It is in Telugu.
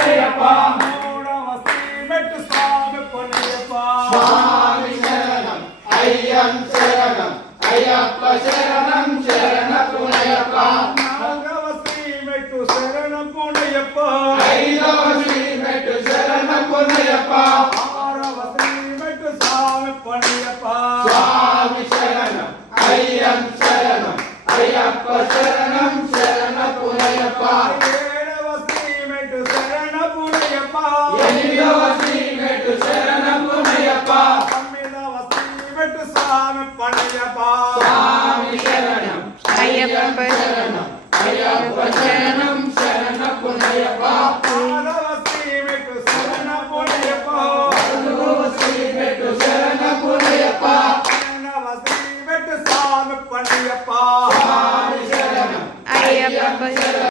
పునయప్ప మూడవ శ్రీమెట్టు స్వామి పునయప్ప స్వామి శరణం అయ్యం శరణం అయ్యప్ప శరణం శరణ పునయప్ప నాలుగవ శ్రీమెట్టు శరణం పునయప్ప ఐదవ శ్రీమెట్టు శరణం పునయప్ప ఆరవ శ్రీమెట్టు స్వామి పునయప్ప స్వామి శరణం అయ్యం శరణం అయ్యప్ప శరణం శరణ పునయప్ప ఏడవ శ్రీమెట్టు శరణ పునయప్ప ఎనిమిదవ శ్రీమెట్టు శరణ పునయప్ప తొమ్మిదవ శ్రీమెట్టు స్వామి పునయప్ప స్వామి శరణం అయ్యప్ప శరణం అయ్యప్ప శరణం శరణ పునయప్ప పదవ శ్రీమెట్టు శరణ పునయప్ప పదవ శ్రీమెట్టు శరణ పునయప్ప పన్నెండవ శ్రీమెట్టు స్వామి పునయప్ప స్వామి శరణం అయ్యప్ప